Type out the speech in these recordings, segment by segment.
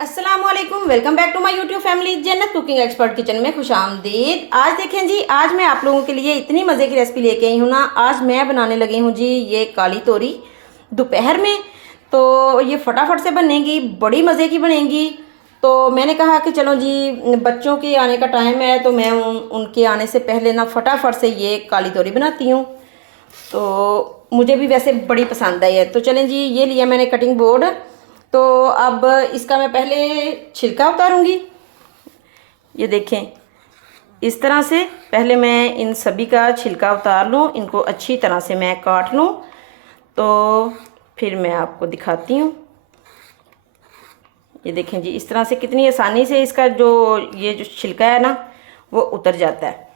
अस्सलामुअलैकुम, welcome back to my YouTube family. Jannat cooking expert kitchen में खुशामदीद। आज देखें जी, आज मैं आप लोगों के लिए इतनी मज़े की रेसिपी लेके आई हूँ ना। आज मैं बनाने लगी हूँ जी ये काली तोरी दोपहर में। तो ये फटाफट से बनेगी, बड़ी मज़े की बनेगी। तो मैंने कहा कि चलो जी, बच्चों के आने का टाइम है तो मैं उनके आने से पहले ना फटाफट से ये काली तोरी बनाती हूँ। तो मुझे भी वैसे बड़ी पसंद आई है। तो चलें जी, ये लिया मैंने कटिंग बोर्ड। तो अब इसका मैं पहले छिलका उतारूंगी। ये देखें, इस तरह से पहले मैं इन सभी का छिलका उतार लूँ, इनको अच्छी तरह से मैं काट लूँ। तो फिर मैं आपको दिखाती हूँ। ये देखें जी, इस तरह से कितनी आसानी से इसका ये जो छिलका है ना वो उतर जाता है।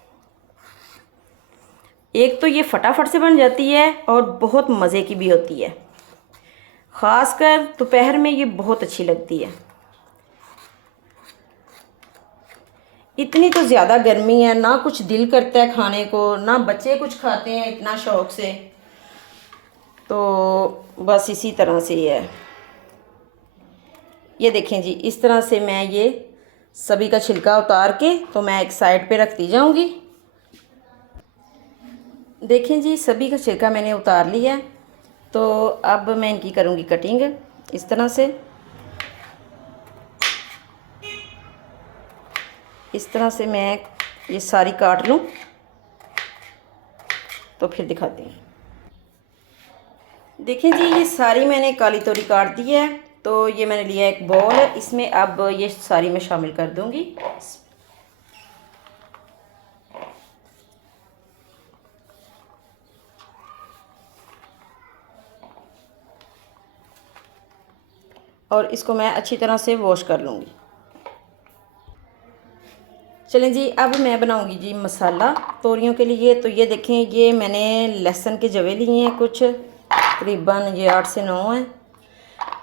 एक तो ये फटाफट से बन जाती है और बहुत मज़े की भी होती है। ख़ासकर दोपहर में ये बहुत अच्छी लगती है। इतनी तो ज़्यादा गर्मी है ना, कुछ दिल करता है खाने को, ना बच्चे कुछ खाते हैं इतना शौक़ से। तो बस इसी तरह से ही है। ये देखें जी, इस तरह से मैं ये सभी का छिलका उतार के तो मैं एक साइड पे रखती जाऊंगी। देखें जी, सभी का छिलका मैंने उतार लिया है। तो अब मैं इनकी करूंगी कटिंग इस तरह से। इस तरह से मैं ये सारी काट लूँ तो फिर दिखाती हूँ। देखें जी, ये सारी मैंने काली तोरी काट दी है। तो ये मैंने लिया एक बॉल, इसमें अब ये सारी मैं शामिल कर दूंगी। और इसको मैं अच्छी तरह से वॉश कर लूँगी। चलें जी, अब मैं बनाऊंगी जी मसाला तोरियों के लिए। तो ये देखें, ये मैंने लहसुन के जवे लिए हैं, कुछ तकरीबन ये 8 से 9 हैं।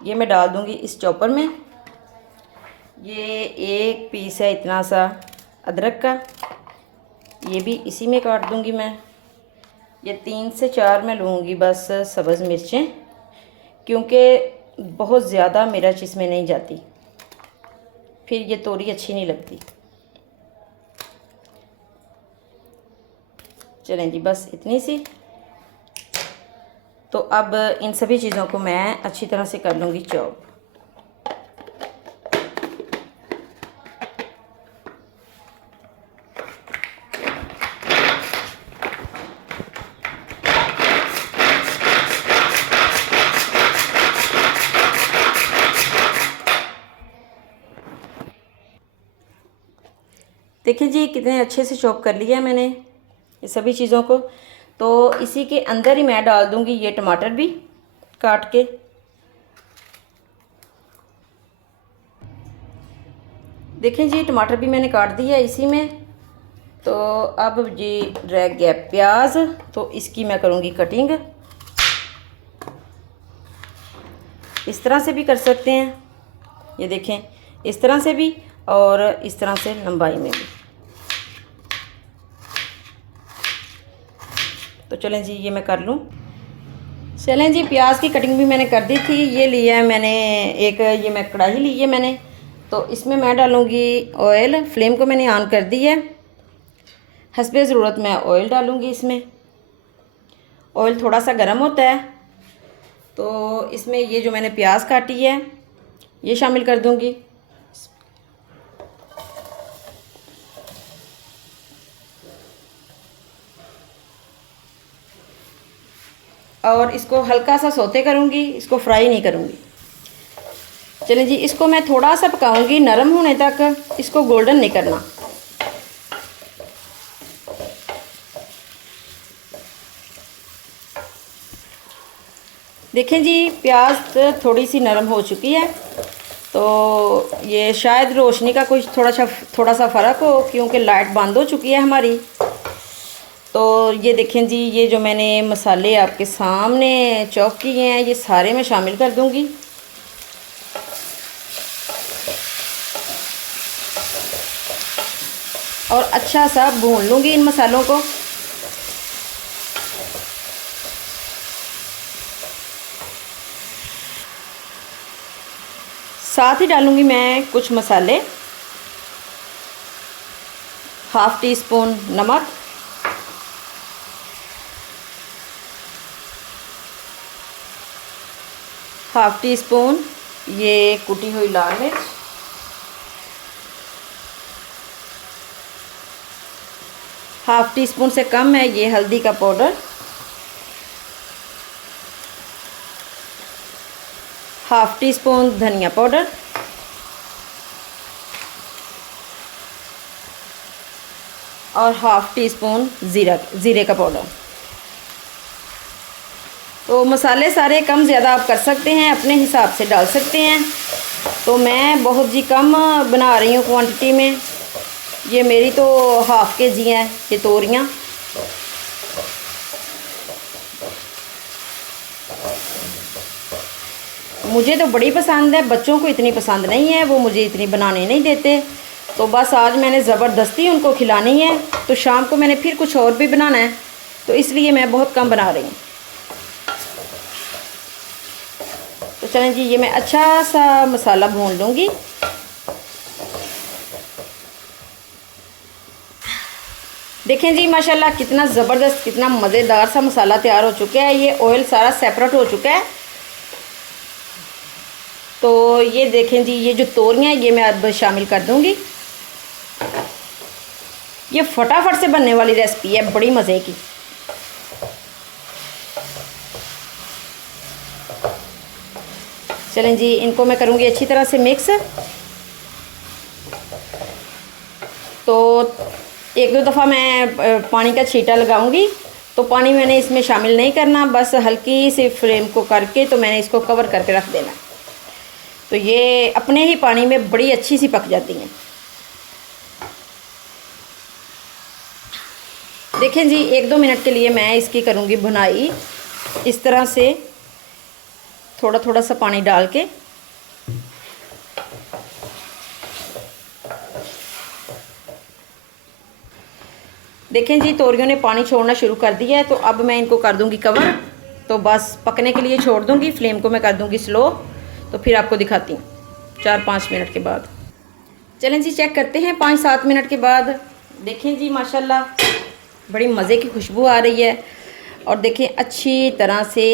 ये मैं डाल दूंगी इस चॉपर में। ये एक पीस है इतना सा अदरक का, ये भी इसी में काट दूंगी मैं। ये 3 से 4 मैं लूँगी बस सब्ज़ मिर्चें, क्योंकि बहुत ज़्यादा मिर्च इसमें नहीं जाती, फिर ये तोरी अच्छी नहीं लगती। चलें जी, बस इतनी सी। तो अब इन सभी चीज़ों को मैं अच्छी तरह से कर लूँगी चॉप। देखिए जी, कितने अच्छे से चॉप कर लिया है मैंने ये सभी चीज़ों को। तो इसी के अंदर ही मैं डाल दूंगी ये टमाटर भी काट के। देखें जी, टमाटर भी मैंने काट दिया है इसी में। तो अब जी रह गया प्याज, तो इसकी मैं करूँगी कटिंग। इस तरह से भी कर सकते हैं, ये देखें, इस तरह से भी और इस तरह से लंबाई में भी। तो चलें जी, ये मैं कर लूँ। चलें जी, प्याज की कटिंग भी मैंने कर दी थी। ये लिया है मैंने एक, ये मैं कढ़ाई ली है मैंने। तो इसमें मैं डालूँगी ऑयल। फ्लेम को मैंने ऑन कर दी है। हस्बे ज़रूरत मैं ऑयल डालूँगी इसमें। ऑयल थोड़ा सा गर्म होता है तो इसमें ये जो मैंने प्याज काटी है ये शामिल कर दूँगी। और इसको हल्का सा सौते करूँगी, इसको फ्राई नहीं करूँगी। चलें जी, इसको मैं थोड़ा सा पकाऊंगी नरम होने तक, इसको गोल्डन नहीं करना। देखें जी, प्याज थोड़ी सी नरम हो चुकी है। तो ये शायद रोशनी का कुछ थोड़ा सा फ़र्क हो, क्योंकि लाइट बंद हो चुकी है हमारी। तो ये देखें जी, ये जो मैंने मसाले आपके सामने चॉप किए हैं ये सारे मैं शामिल कर दूंगी। और अच्छा सा भून लूँगी इन मसालों को। साथ ही डालूँगी मैं कुछ मसाले, हाफ़ टी स्पून नमक, हाफ़ टी स्पून ये कुटी हुई लाल मिर्च, हाफ़ टी स्पून से कम है ये हल्दी का पाउडर, हाफ़ टी स्पून धनिया पाउडर, और हाफ़ टी स्पून ज़ीरे का पाउडर। तो मसाले सारे कम ज़्यादा आप कर सकते हैं, अपने हिसाब से डाल सकते हैं। तो मैं बहुत जी कम बना रही हूँ क्वांटिटी में। ये मेरी तो हाफ़ के जी हैं ये तोरियाँ। मुझे तो बड़ी पसंद है, बच्चों को इतनी पसंद नहीं है, वो मुझे इतनी बनाने नहीं देते। तो बस आज मैंने ज़बरदस्ती उनको खिलानी है। तो शाम को मैंने फिर कुछ और भी बनाना है, तो इसलिए मैं बहुत कम बना रही हूँ। तो चलें जी, ये मैं अच्छा सा मसाला भून लूँगी। देखें जी माशाल्लाह कितना ज़बरदस्त, कितना मज़ेदार सा मसाला तैयार हो चुका है। ये ऑयल सारा सेपरेट हो चुका है। तो ये देखें जी, ये जो तोरियाँ ये मैं अब शामिल कर दूँगी। ये फटाफट से बनने वाली रेसिपी है, बड़ी मज़े की। चलें जी, इनको मैं करूँगी अच्छी तरह से मिक्स। तो एक दो दफ़ा मैं पानी का छींटा लगाऊंगी। तो पानी मैंने इसमें शामिल नहीं करना, बस हल्की सी फ्लेम को करके तो मैंने इसको कवर करके रख देना। तो ये अपने ही पानी में बड़ी अच्छी सी पक जाती हैं। देखें जी, एक दो मिनट के लिए मैं इसकी करूँगी भुनाई, इस तरह से थोड़ा थोड़ा सा पानी डाल के। देखें जी, तोरियों ने पानी छोड़ना शुरू कर दिया है। तो अब मैं इनको कर दूंगी कवर। तो बस पकने के लिए छोड़ दूंगी, फ्लेम को मैं कर दूंगी स्लो। तो फिर आपको दिखाती हूँ 4-5 मिनट के बाद। चलें जी, चेक करते हैं 5-7 मिनट के बाद। देखें जी माशाल्लाह बड़ी मज़े की खुशबू आ रही है। और देखें अच्छी तरह से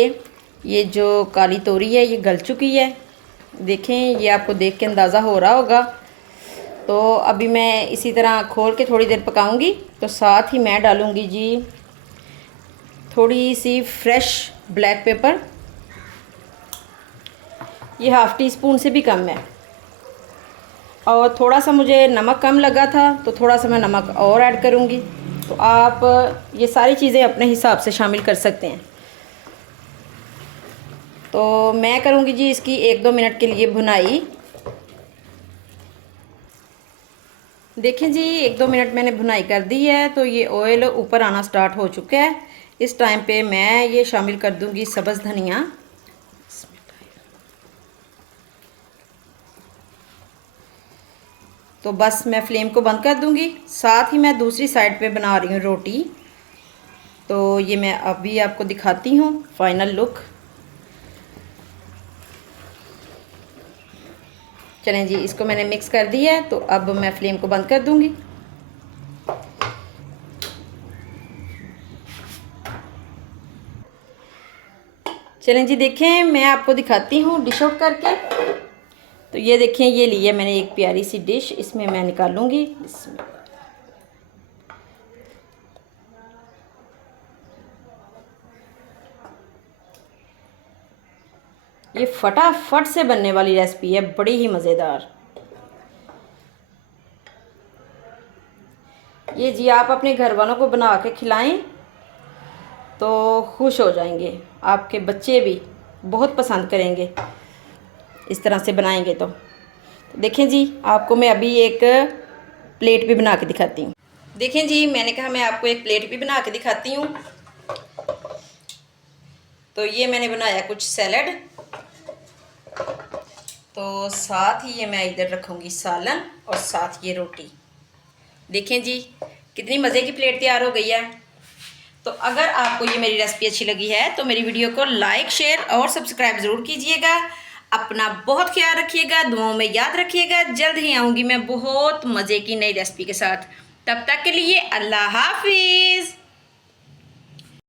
ये जो काली तोरी है ये गल चुकी है। देखें, ये आपको देख के अंदाज़ा हो रहा होगा। तो अभी मैं इसी तरह खोल के थोड़ी देर पकाऊंगी। तो साथ ही मैं डालूंगी जी थोड़ी सी फ्रेश ब्लैक पेपर, ये हाफ़ टी स्पून से भी कम है। और थोड़ा सा मुझे नमक कम लगा था, तो थोड़ा सा मैं नमक और ऐड करूंगी। तो आप ये सारी चीज़ें अपने हिसाब से शामिल कर सकते हैं। तो मैं करूंगी जी इसकी 1-2 मिनट के लिए भुनाई। देखें जी, 1-2 मिनट मैंने भुनाई कर दी है। तो ये ऑयल ऊपर आना स्टार्ट हो चुका है। इस टाइम पे मैं ये शामिल कर दूंगी सब्ज़ धनिया। तो बस मैं फ्लेम को बंद कर दूंगी। साथ ही मैं दूसरी साइड पे बना रही हूँ रोटी। तो ये मैं अभी आपको दिखाती हूँ फाइनल लुक। चलें जी, इसको मैंने मिक्स कर दिया है। तो अब मैं फ्लेम को बंद कर दूंगी। चलें जी, देखें मैं आपको दिखाती हूँ डिश आउट करके। तो ये देखें, ये ली है मैंने एक प्यारी सी डिश, इसमें मैं निकालूंगी। ये फटाफट से बनने वाली रेसिपी है, बड़ी ही मज़ेदार। ये जी आप अपने घर वालों को बना के खिलाएं तो खुश हो जाएंगे। आपके बच्चे भी बहुत पसंद करेंगे इस तरह से बनाएंगे। तो देखें जी, आपको मैं अभी एक प्लेट भी बना के दिखाती हूँ। देखें जी, मैंने कहा मैं आपको एक प्लेट भी बना के दिखाती हूँ। तो ये मैंने बनाया कुछ सैलड। तो साथ ही ये मैं इधर रखूँगी सालन और साथ ये रोटी। देखें जी, कितनी मज़े की प्लेट तैयार हो गई है। तो अगर आपको ये मेरी रेसिपी अच्छी लगी है तो मेरी वीडियो को लाइक, शेयर और सब्सक्राइब ज़रूर कीजिएगा। अपना बहुत ख्याल रखिएगा, दुआओं में याद रखिएगा। जल्द ही आऊँगी मैं बहुत मज़े की नई रेसिपी के साथ। तब तक के लिए अल्लाह हाफिज़।